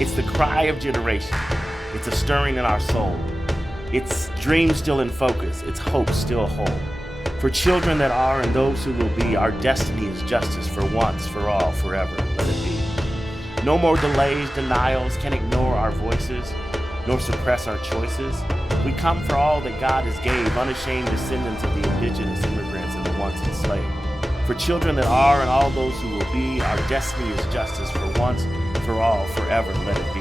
It's the cry of generation. It's a stirring in our soul. It's dreams still in focus. It's hope still whole. For children that are and those who will be, our destiny is justice for once, for all, forever. Let it be. No more delays, denials can ignore our voices, nor suppress our choices. We come for all that God has gave, unashamed descendants of the indigenous immigrants and the once enslaved. For children that are and all those who will be, our destiny is justice for once, for all, forever. Let it be.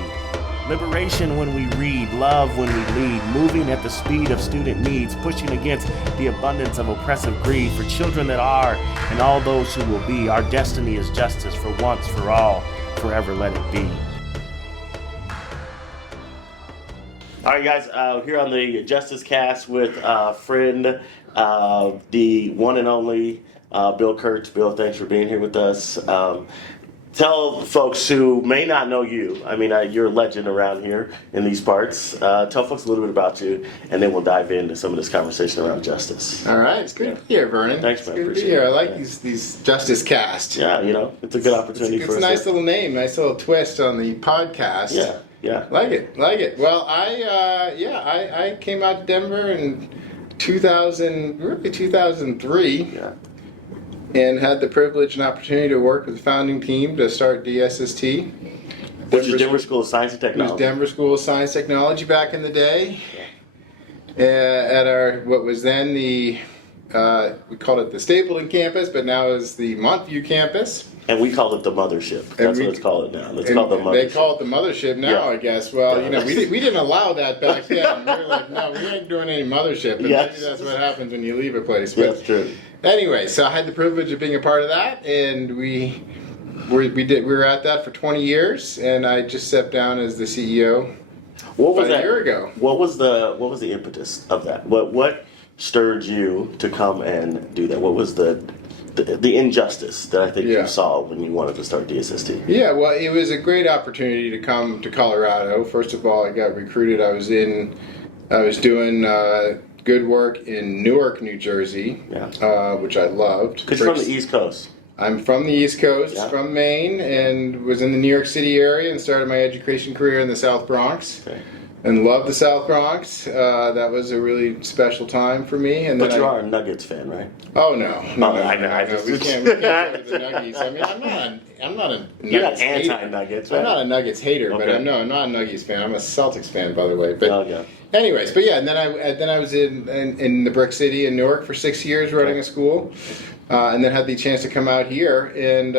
Liberation when we read, love when we lead, moving at the speed of student needs, pushing against the abundance of oppressive greed. For children that are and all those who will be, our destiny is justice for once, for all, forever. Let it be. All right, guys, here on the Justice Cast with friend, the one and only Bill Kurtz. Bill, thanks for being here with us. Tell folks who may not know you, I mean, you're a legend around here in these parts. Tell folks a little bit about you, and then we'll dive into some of this conversation around justice. All right, it's good to be here, Vernon. Thanks, man. It's good to be here. I like these Justice Cast. Yeah, you know, it's a good opportunity for us. It's a nice little name, nice little twist on the podcast. Yeah. Like it. Well, I came out to Denver in 2003. Yeah. And had the privilege and opportunity to work with the founding team to start DSST. Which is Denver School of Science and Technology. It was Denver School of Science and Technology back in the day. At our, what was then the, we called it the Stapleton campus, but now is the Montview campus. And we call it the mothership. That's what it's called now. It's called the mothership. They call it the mothership now, I guess. Well, Yeah. you know, we didn't allow that back then. We were like, no, we ain't doing any mothership. And maybe that's what happens when you leave a place. But that's true. anyway, so I had the privilege of being a part of that, and we were at that for 20 years, and I just stepped down as the CEO a year ago. What was the impetus of that? What stirred you to come and do that? What was the injustice that I think you saw when you wanted to start DSST? Yeah, well, it was a great opportunity to come to Colorado. First of all, I got recruited. I was doing good work in Newark, New Jersey, which I loved. Because you're from the East Coast. I'm from the East Coast, from Maine, and was in the New York City area and started my education career in the South Bronx. Okay. And loved the South Bronx. That was a really special time for me. And but you are a Nuggets fan, right? Oh no! I know. We can't go to the Nuggets. I mean, I'm not a Nuggets You're not anti-Nuggets, right? I'm not a Nuggets hater, but I'm not a Nuggets fan. I'm a Celtics fan, by the way. But anyways, but yeah, and then I was in the Brick City in Newark for 6 years running a school, and then had the chance to come out here. And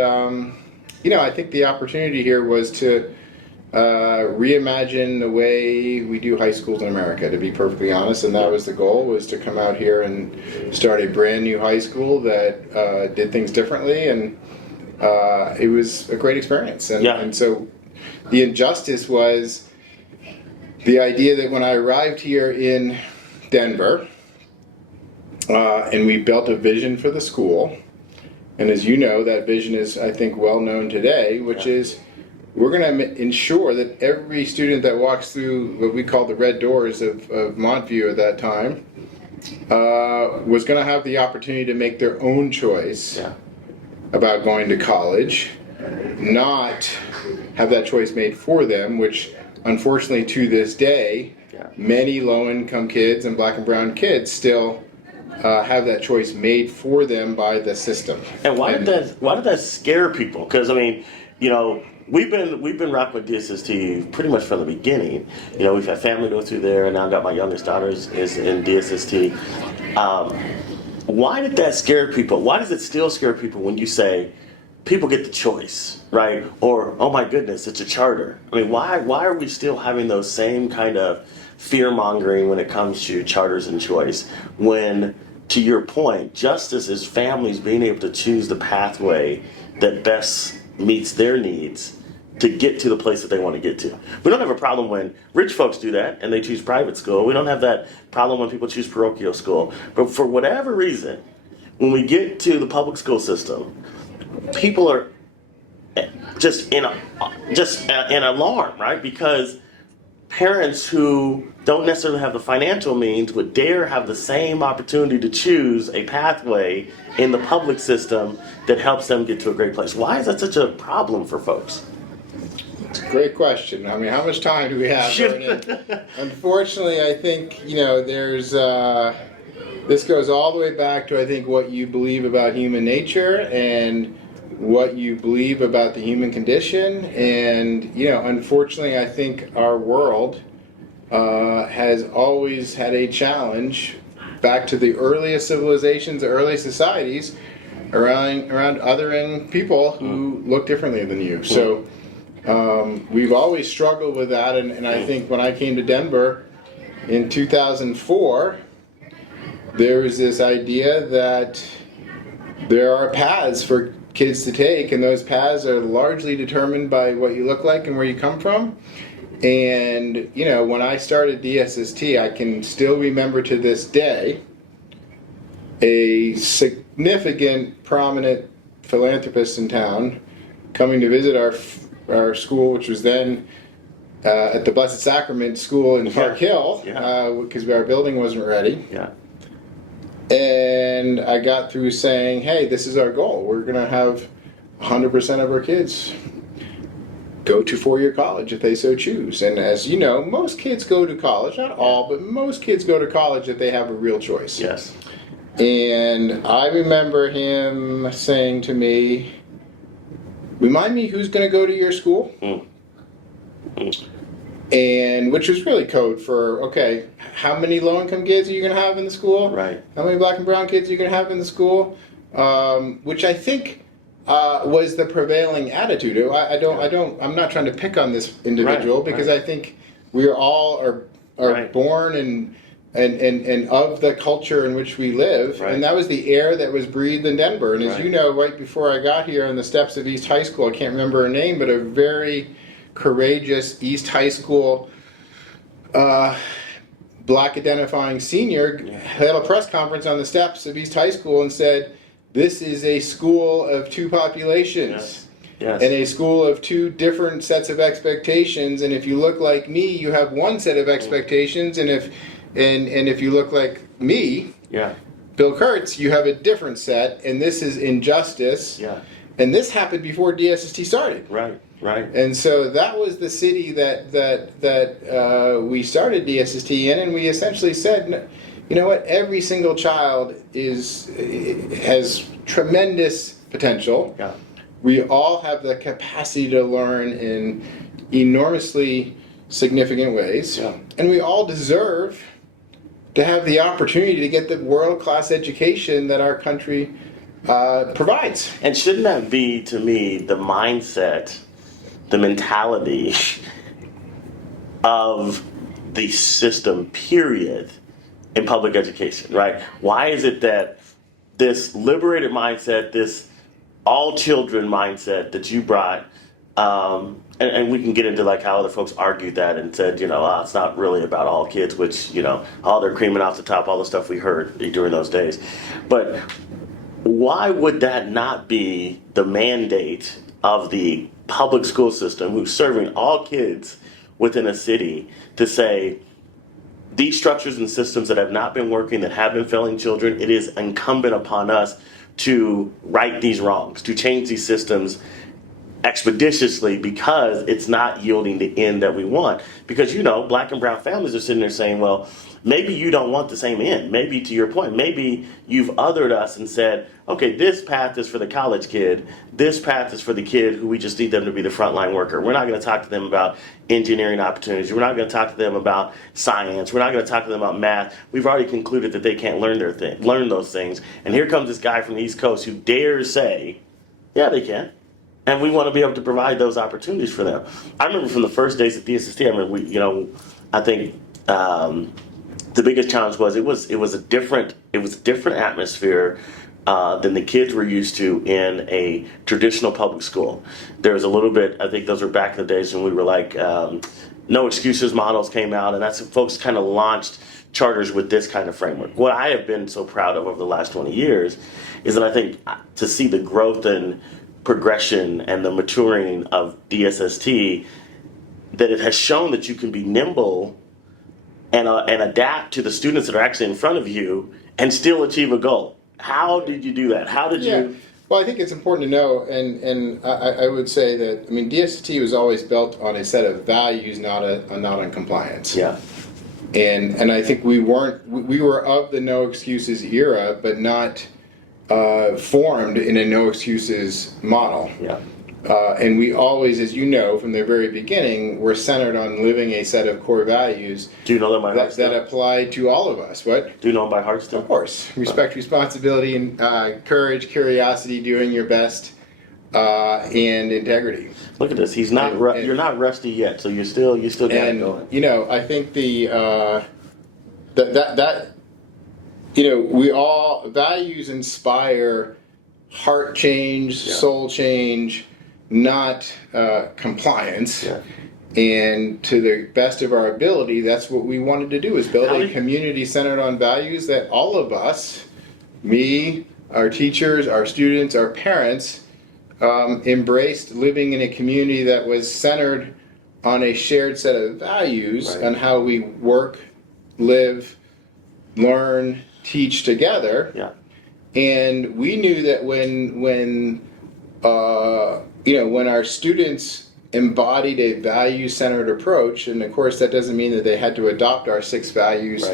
I think the opportunity here was to reimagine the way we do high schools in America, to be perfectly honest, and that was the goal, was to come out here and start a brand new high school that did things differently, and it was a great experience. And so the injustice was the idea that when I arrived here in Denver, and we built a vision for the school, and as you know, that vision is, I think, well known today, which is we're going to ensure that every student that walks through what we call the red doors of Montview at that time was going to have the opportunity to make their own choice about going to college, not have that choice made for them, which unfortunately to this day, many low-income kids and black and brown kids still have that choice made for them by the system. And why did that scare people? Because I mean, we've been rocking with DSST pretty much from the beginning. We've had family go through there, and now I've got my youngest daughter is in DSST. Why did that scare people? Why does it still scare people when you say people get the choice, right? Or, oh my goodness, it's a charter. I mean, why are we still having those same kind of fear-mongering when it comes to charters and choice when, to your point, justice is families being able to choose the pathway that best meets their needs to get to the place that they want to get to. We don't have a problem when rich folks do that and they choose private school. We don't have that problem when people choose parochial school. But for whatever reason, when we get to the public school system, people are just in alarm, right? Because parents who don't necessarily have the financial means would dare have the same opportunity to choose a pathway in the public system that helps them get to a great place. Why is that such a problem for folks? Great question. I mean, how much time do we have, Vernon? Unfortunately, I think, there's, this goes all the way back to, I think, what you believe about human nature and what you believe about the human condition. And, unfortunately, I think our world has always had a challenge back to the earliest civilizations, the earliest societies around othering people who look differently than you. So we've always struggled with that, and I think when I came to Denver in 2004, there was this idea that there are paths for kids to take, and those paths are largely determined by what you look like and where you come from. And, when I started DSST, I can still remember to this day a significant, prominent philanthropist in town coming to visit our school, which was then at the Blessed Sacrament School in Park Hill, because our building wasn't ready. Yeah. And I got through saying, hey, this is our goal. We're going to have 100% of our kids go to four-year college if they so choose. And as you know, most kids go to college, not all, but most kids go to college if they have a real choice. Yes. And I remember him saying to me, remind me who's going to go to your school? And which was really code for, okay, how many low-income kids are you going to have in the school? Right. How many black and brown kids are you going to have in the school? Which I think was the prevailing attitude. I'm not trying to pick on this individual because I think we all are born and of the culture in which we live, and that was the air that was breathed in Denver. And as you know, right before I got here on the steps of East High School, I can't remember her name, but a very courageous East High School black identifying senior held a press conference on the steps of East High School and said, this is a school of two populations. Yes. And a school of two different sets of expectations, and if you look like me, you have one set of expectations, and if you look like me, Bill Kurtz, you have a different set, and this is injustice. Yeah. And this happened before DSST started. Right. And so that was the city that we started DSST in, and we essentially said, you know what? Every single child has tremendous potential. Yeah. We all have the capacity to learn in enormously significant ways, and we all deserve to have the opportunity to get the world-class education that our country provides. And shouldn't that be, to me, the mindset, the mentality of the system, period, in public education, right? Why is it that this liberated mindset, this all-children mindset that you brought, and we can get into like how other folks argued that and said, it's not really about all kids, which, all they're creaming off the top, all the stuff we heard during those days. But why would that not be the mandate of the public school system who's serving all kids within a city to say, these structures and systems that have not been working, that have been failing children, it is incumbent upon us to right these wrongs, to change these systems expeditiously because it's not yielding the end that we want. Because, black and brown families are sitting there saying, well, maybe you don't want the same end. Maybe, to your point, maybe you've othered us and said, okay, this path is for the college kid. This path is for the kid who we just need them to be the frontline worker. We're not going to talk to them about engineering opportunities. We're not going to talk to them about science. We're not going to talk to them about math. We've already concluded that they can't learn those things. And here comes this guy from the East Coast who dares say, yeah, they can. And we want to be able to provide those opportunities for them. I remember from the first days at DSST, I think the biggest challenge was it was a different atmosphere than the kids were used to in a traditional public school. There was a little bit, I think those were back in the days when we were like, no excuses models came out, and that's folks kind of launched charters with this kind of framework. What I have been so proud of over the last 20 years is that I think to see the growth and progression and the maturing of DSST, that it has shown that you can be nimble and adapt to the students that are actually in front of you and still achieve a goal. How did you do that? How did you? Well, I think it's important to know, and I would say that, I mean, DSST was always built on a set of values, not on compliance. Yeah. And I think we were of the no excuses era, but not formed in a no excuses model. Yeah. And we always, as you know, from the very beginning, were centered on living a set of core values. Do you know them by heart still? That apply to all of us. What? Do you know them by heart still? Of course. Respect, responsibility, and courage, curiosity, doing your best, and integrity. Look at this. He's not. You're not rusty yet, so you still got it going. You know, I think the that you know, we all values inspire heart change, soul change, not compliance. Yeah. And to the best of our ability, that's what we wanted to do, is build a community centered on values that all of us, me, our teachers, our students, our parents, embraced living in a community that was centered on a shared set of values on how we work, live, learn, teach together. Yeah. And we knew that when our students embodied a value-centered approach, and of course that doesn't mean that they had to adopt our 6 values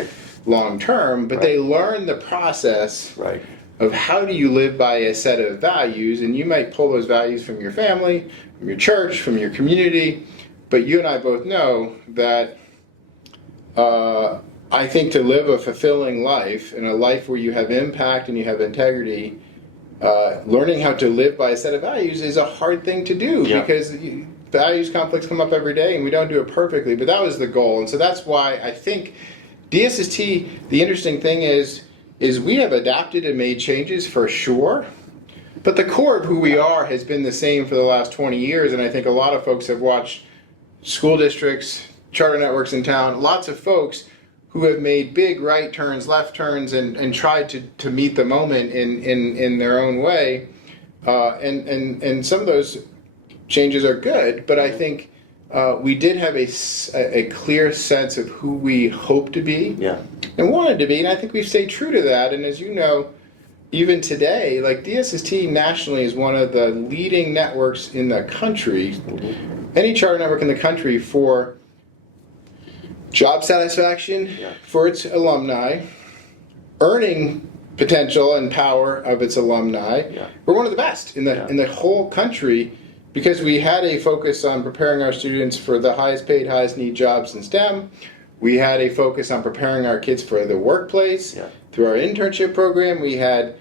long term, but they learned the process of how do you live by a set of values, and you might pull those values from your family, from your church, from your community, but you and I both know that I think to live a fulfilling life, and a life where you have impact and you have integrity, learning how to live by a set of values is a hard thing to do because values conflicts come up every day and we don't do it perfectly, but that was the goal. And so that's why I think DSST, the interesting thing is we have adapted and made changes for sure, but the core of who we are has been the same for the last 20 years, and I think a lot of folks have watched school districts, charter networks in town, lots of folks who have made big right turns, left turns, and tried to meet the moment in their own way. And some of those changes are good, but I think we did have a clear sense of who we hope to be and wanted to be, and I think we've stayed true to that. And as you know, even today, like DSST nationally is one of the leading networks in the country, any charter network in the country, for job satisfaction for its alumni, earning potential and power of its alumni. We're one of the best in the whole country because we had a focus on preparing our students for the highest paid, highest need jobs in STEM. We had a focus on preparing our kids for the workplace. Through our internship program, we had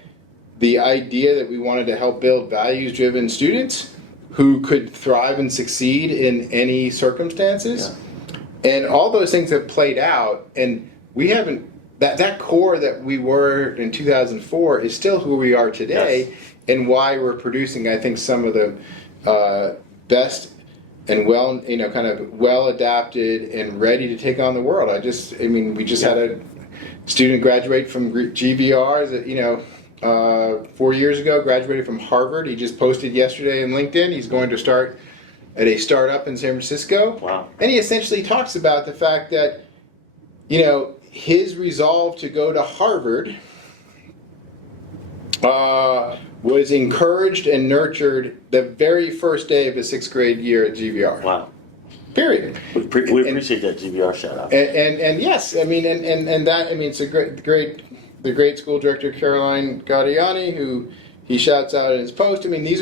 the idea that we wanted to help build values-driven students who could thrive and succeed in any circumstances. And all those things have played out, and we haven't, that core that we were in 2004 is still who we are today, and why we're producing, I think, some of the best and well adapted and ready to take on the world. We just had a student graduate from GVR, 4 years ago, graduated from Harvard. He just posted yesterday in LinkedIn. He's going to start at a startup in San Francisco. Wow. And he essentially talks about the fact that, his resolve to go to Harvard was encouraged and nurtured the very first day of his 6th grade year at GVR. Wow. Period. We appreciate that GVR shout out. And yes, it's the great school director Caroline Gaudiani, who he shouts out in his post. These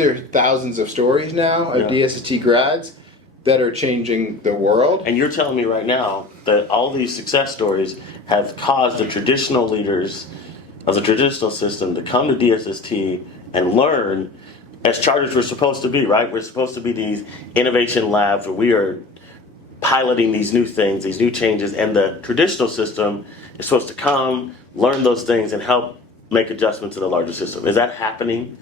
are thousands of stories now of DSST grads that are changing the world. And you're telling me right now that all these success stories have caused the traditional leaders of the traditional system to come to DSST and learn, as charters we're supposed to be, right? We're supposed to be these innovation labs where we are piloting these new things, these new changes, and the traditional system is supposed to come, learn those things, and help make adjustments to the larger system. Is that happening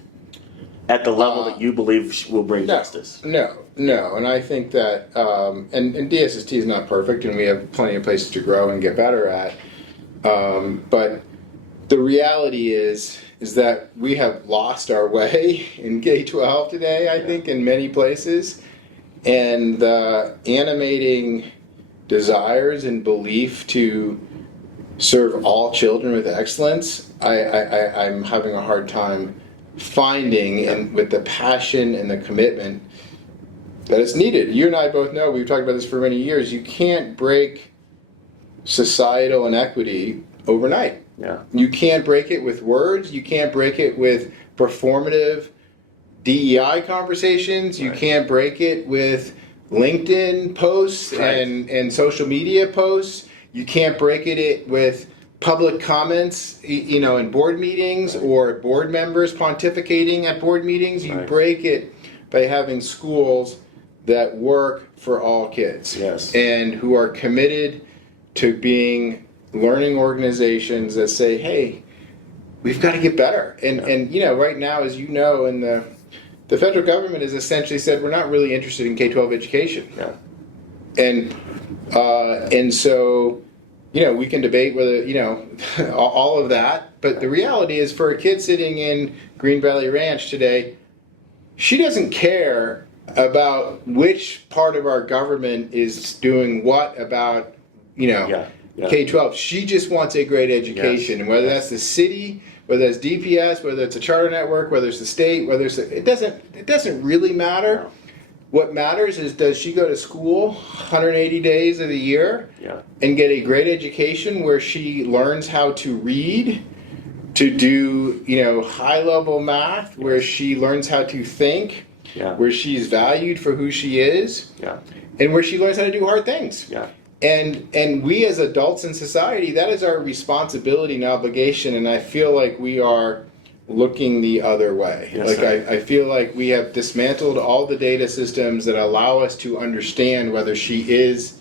at the level that you believe will bring justice? No. And I think that, and DSST is not perfect, and we have plenty of places to grow and get better at. But the reality is that we have lost our way in K-12 today, I think, in many places. And the animating desires and belief to serve all children with excellence, I'm having a hard time finding, and with the passion and the commitment that is needed. You and I both know, we've talked about this for many years, you can't break societal inequity overnight. Yeah. You can't break it with words. You can't break it with performative DEI conversations. You Right. can't break it with LinkedIn posts Right. and social media posts. You can't break it with public comments, in board meetings, Right. or board members pontificating at board meetings. You Right. break it by having schools that work for all kids. Yes. And who are committed to being learning organizations that say, hey, we've got to get better. And right now, as you know, in the federal government has essentially said we're not really interested in K-12 education. Yeah. And so, we can debate whether, all of that. But the reality is, for a kid sitting in Green Valley Ranch today, she doesn't care about which part of our government is doing what about, Yeah. K-12. She just wants a great education. Yes. And whether that's the city, whether it's DPS, whether it's a charter network, whether it's the state, it doesn't really matter. No. What matters is, does she go to school 180 days of the year Yeah. and get a great education where she learns how to read, to do, high level math, where she learns how to think, Yeah. where she's valued for who she is, Yeah. and where she learns how to do hard things. Yeah. And we as adults in society, that is our responsibility and obligation, and I feel like we are looking the other way. Yes, sir. I feel like we have dismantled all the data systems that allow us to understand whether she is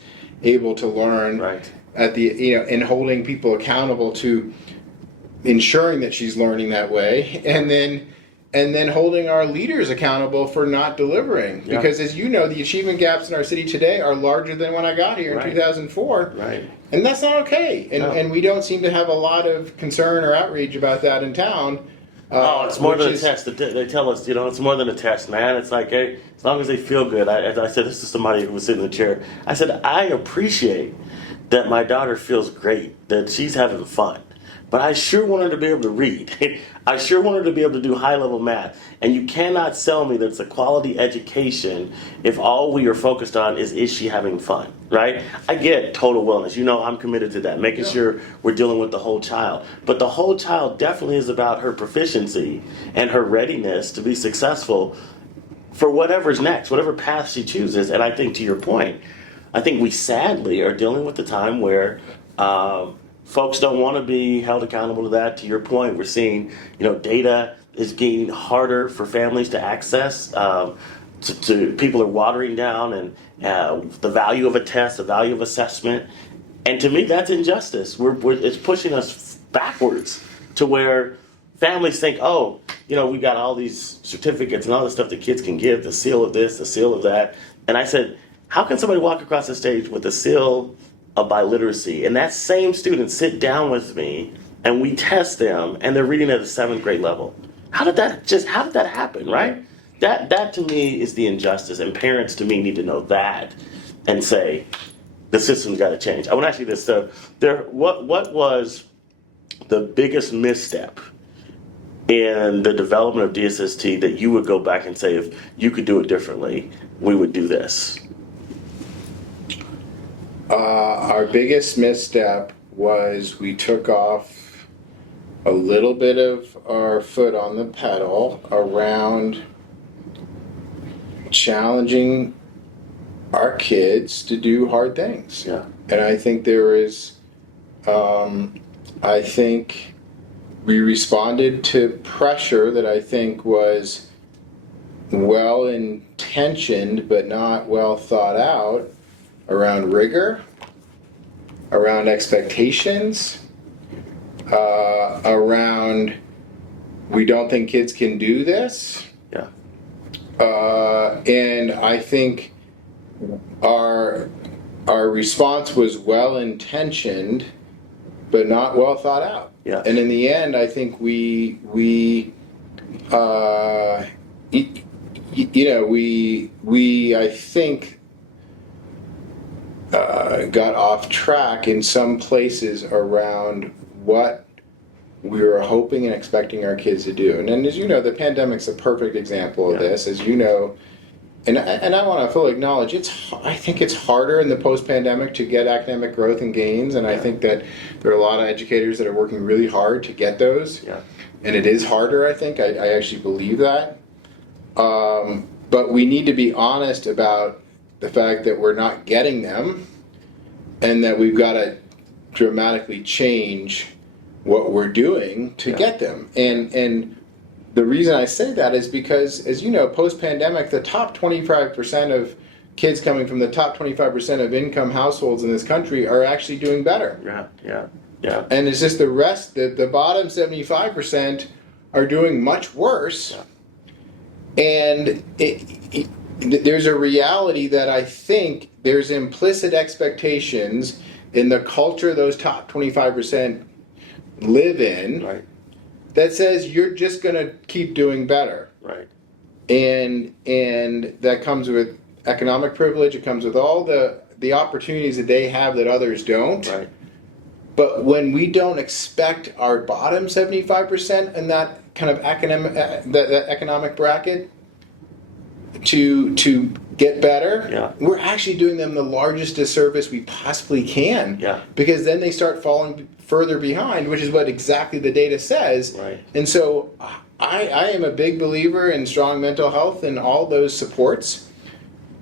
able to learn Right. and holding people accountable to ensuring that she's learning that way, and then holding our leaders accountable for not delivering. Yeah. Because as you know, the achievement gaps in our city today are larger than when I got here in Right. 2004. Right. And that's not okay. And we don't seem to have a lot of concern or outrage about that in town. Oh, it's more which than a is- test. They tell us, it's more than a test, man. It's like, hey, as long as they feel good. I said this to somebody who was sitting in the chair. I said, I appreciate that my daughter feels great, that she's having fun. But I sure want her to be able to read. I sure want her to be able to do high-level math. And you cannot sell me that it's a quality education if all we are focused on is she having fun, right? I get total wellness. I'm committed to that, making sure we're dealing with the whole child. But the whole child definitely is about her proficiency and her readiness to be successful for whatever's next, whatever path she chooses. And I think, to your point, I think we sadly are dealing with the time where folks don't want to be held accountable to that. To your point, we're seeing, data is getting harder for families to access. To people are watering down and the value of a test, the value of assessment, and to me, that's injustice. It's pushing us backwards to where families think, oh, we got all these certificates and all this stuff that kids can give, the seal of this, the seal of that, and I said, how can somebody walk across the stage with a seal of biliteracy, and that same student sit down with me and we test them and they're reading at a 7th grade level? How did that happen, right? That to me is the injustice, and parents to me need to know that and say, the system's got to change. I want to ask you this, what was the biggest misstep in the development of DSST that you would go back and say, if you could do it differently, we would do this? Our biggest misstep was we took off a little bit of our foot on the pedal around challenging our kids to do hard things. Yeah. And I think I think we responded to pressure that I think was well intentioned but not well thought out, around rigor, around expectations, around we don't think kids can do this. Yeah. And I think our response was well intentioned but not well thought out. Yeah. And in the end, I think we I think got off track in some places around what we were hoping and expecting our kids to do. And then, as you know, the pandemic's a perfect example of this. As you know, and I want to fully acknowledge, I think it's harder in the post-pandemic to get academic growth and gains, and I think that there are a lot of educators that are working really hard to get those. Yeah. And it is harder, I think. I actually believe that. But we need to be honest about the fact that we're not getting them, and that we've got to dramatically change what we're doing to get them. And the reason I say that is because, as you know, post-pandemic, the top 25% of kids coming from the top 25% of income households in this country are actually doing better. Yeah. And it's just the rest, the bottom 75% are doing much worse. And there's a reality that I think there's implicit expectations in the culture those top 25% live in, Right. that says you're just going to keep doing better. Right. And that comes with economic privilege. It comes with all the opportunities that they have that others don't. Right. But when we don't expect our bottom 75% in that kind of that economic bracket to get better, we're actually doing them the largest disservice we possibly can. Yeah. Because then they start falling further behind, which is what exactly the data says. Right. And so I am a big believer in strong mental health and all those supports.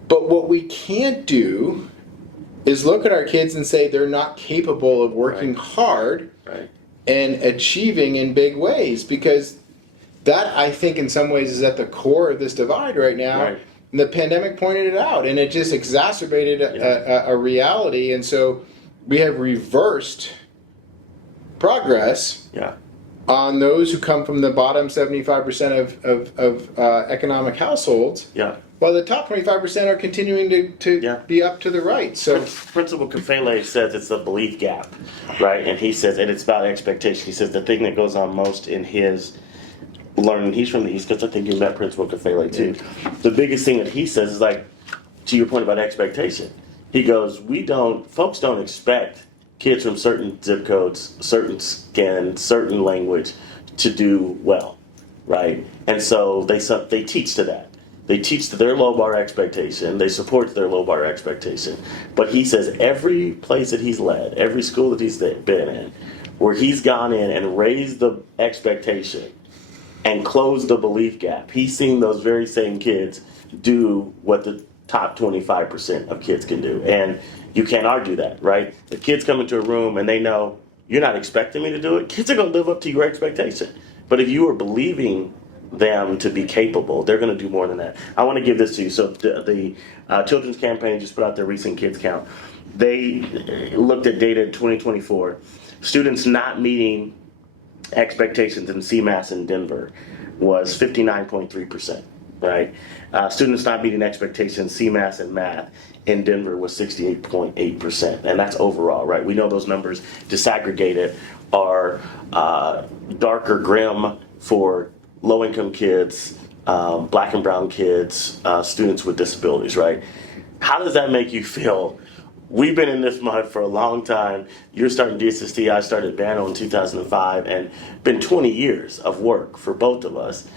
But what we can't do is look at our kids and say they're not capable of working hard and achieving in big ways, because that, I think, in some ways is at the core of this divide right now. Right. And the pandemic pointed it out, and it just exacerbated a reality. And so we have reversed progress on those who come from the bottom 75% of economic households. While the top 25% are continuing to be up to the right. So Principal Kafele says it's a belief gap, right? And he says, and it's about expectation. He says the thing that goes on most in his learning, he's from the East Coast, I think you met Principal Kafele too. The biggest thing that he says is, like, to your point about expectation, he goes, folks don't expect kids from certain zip codes, certain skin, certain language to do well, right? And so they teach to that. They teach to their low bar expectation. They support their low bar expectation. But he says every place that he's led, every school that he's been in, where he's gone in and raised the expectation and closed the belief gap, he's seen those very same kids do what the top 25% of kids can do. And you can't argue that, right? The kids come into a room and they know you're not expecting me to do it. Kids are going to live up to your expectation. But if you are believing them to be capable, they're going to do more than that. I want to give this to you. So the Children's Campaign just put out their recent kids count. They looked at data in 2024. Students not meeting expectations in CMAS in Denver was 59.3%, right? Students not meeting expectations CMAS and math in Denver was 68.8%, and that's overall, right? We know those numbers disaggregated are darker grim for low-income kids, black and brown kids, students with disabilities, right? How does that make you feel? We've been in this mud for a long time. You're starting DSST, I started Vernon in 2005, and been 20 years of work for both of us.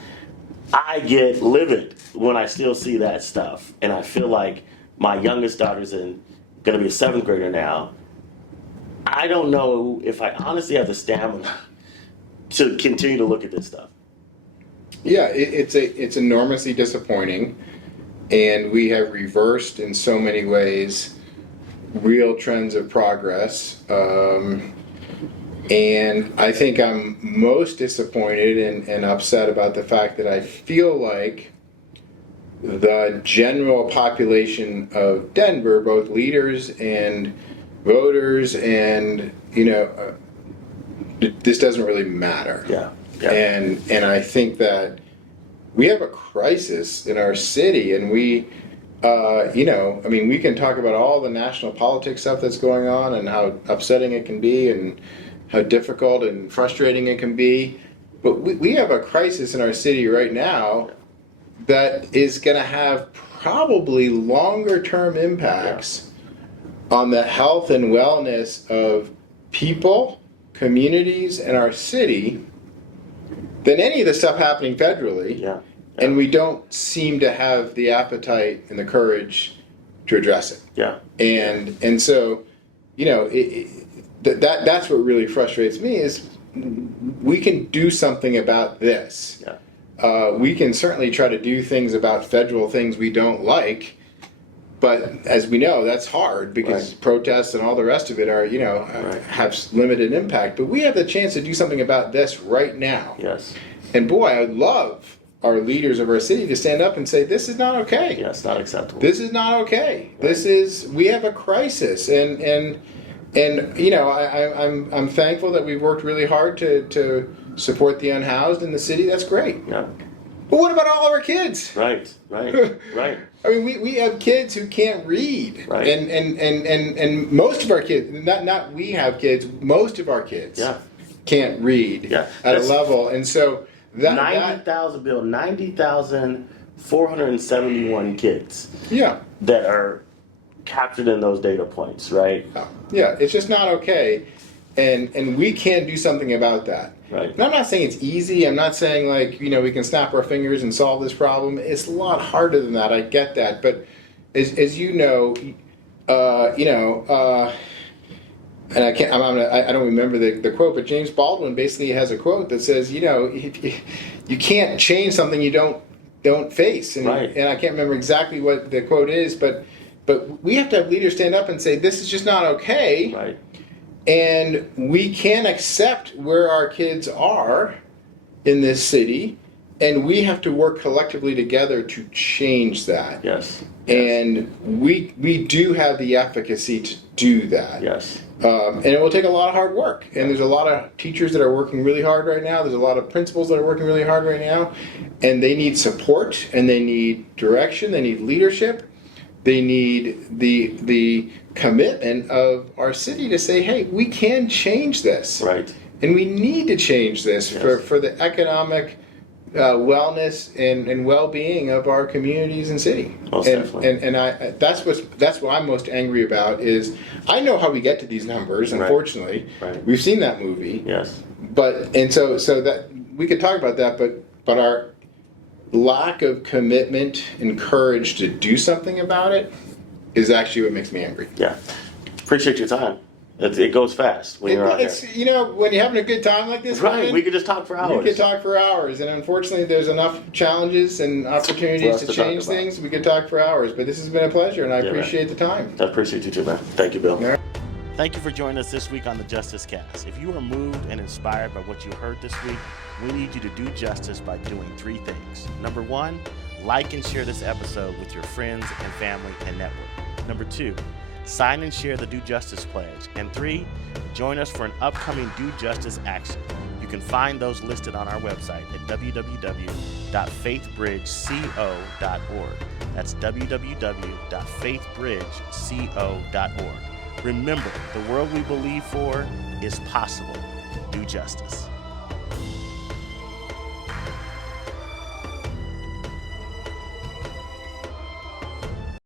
I get livid when I still see that stuff, and I feel like my youngest daughter's going to be a 7th grader now. I don't know if I honestly have the stamina to continue to look at this stuff. Yeah, it's enormously disappointing, and we have reversed in so many ways real trends of progress. And I think I'm most disappointed and upset about the fact that I feel like the general population of Denver, both leaders and voters, and this doesn't really matter. Yeah. And I think that we have a crisis in our city, and we can talk about all the national politics stuff that's going on and how upsetting it can be and how difficult and frustrating it can be. But we have a crisis in our city right now that is going to have probably longer term impacts on the health and wellness of people, communities and our city than any of the stuff happening federally. Yeah. And we don't seem to have the appetite and the courage to address it. Yeah. And so, you know, that's what really frustrates me is we can do something about this. Yeah. We can certainly try to do things about federal things we don't like, but as we know, that's hard because Right. protests and all the rest of it are, you know, Right. have limited impact. But we have the chance to do something about this right now. Yes. And boy, I would love our leaders of our city to stand up and say, this is not okay. Yes, not acceptable. This is not okay. Right. This is, we have a crisis. And you know, I'm thankful that we've worked really hard to support the unhoused in the city. That's great. Yeah. But what about all of our kids? Right. Right. Right. I mean, we have kids who can't read. Right. And most of our kids, not we have kids, most of our kids Yeah. can't read Yeah. at a That's- level. And so that 90,000, Bill, 90,471 kids yeah. that are captured in those data points, right? Yeah, it's just not okay. And we can do something about that. Right. And I'm not saying it's easy. I'm not saying like, you know, we can snap our fingers and solve this problem. It's a lot harder than that. I get that. But as you know, and I don't remember the quote, but James Baldwin basically has a quote that says, you know, you can't change something you don't face. And, Right. and I can't remember exactly what the quote is, but we have to have leaders stand up and say, this is just not okay. Right. And we can't accept where our kids are in this city, and we have to work collectively together to change that. Yes. And we do have the efficacy to do that. Yes. And it will take a lot of hard work. And there's a lot of teachers that are working really hard right now. There's a lot of principals that are working really hard right now. And they need support, and they need direction, they need leadership. They need the commitment of our city to say, hey, we can change this. Right. And we need to change this Yes. for the economic wellness and well-being of our communities and city. Most and definitely. and that's what I'm most angry about is I know how we get to these numbers, Right. unfortunately. Right. We've seen that movie. Yes. So that we could talk about that, but our lack of commitment and courage to do something about it is actually what makes me angry. Yeah. Appreciate your time. It goes fast when you're out here. It's you know, when you're having a good time like this, Right. Vernon, We could just talk for hours. you could talk for hours, and unfortunately, there's enough challenges and For opportunities us to to talk change about. things. We could talk for hours, but this has been a pleasure, and I Yeah, man. appreciate the time. I appreciate you too, man. Thank you, Bill. All right. Thank you for joining us this week on the Justice Cast. If you are moved and inspired by what you heard this week, we need you to do justice by doing 3 things. Number 1, like and share this episode with your friends and family and network. Number 2, sign and share the Do Justice Pledge. And 3, join us for an upcoming Do Justice action. You can find those listed on our website at www.faithbridgeco.org. That's www.faithbridgeco.org. Remember, the world we believe for is possible. Do justice.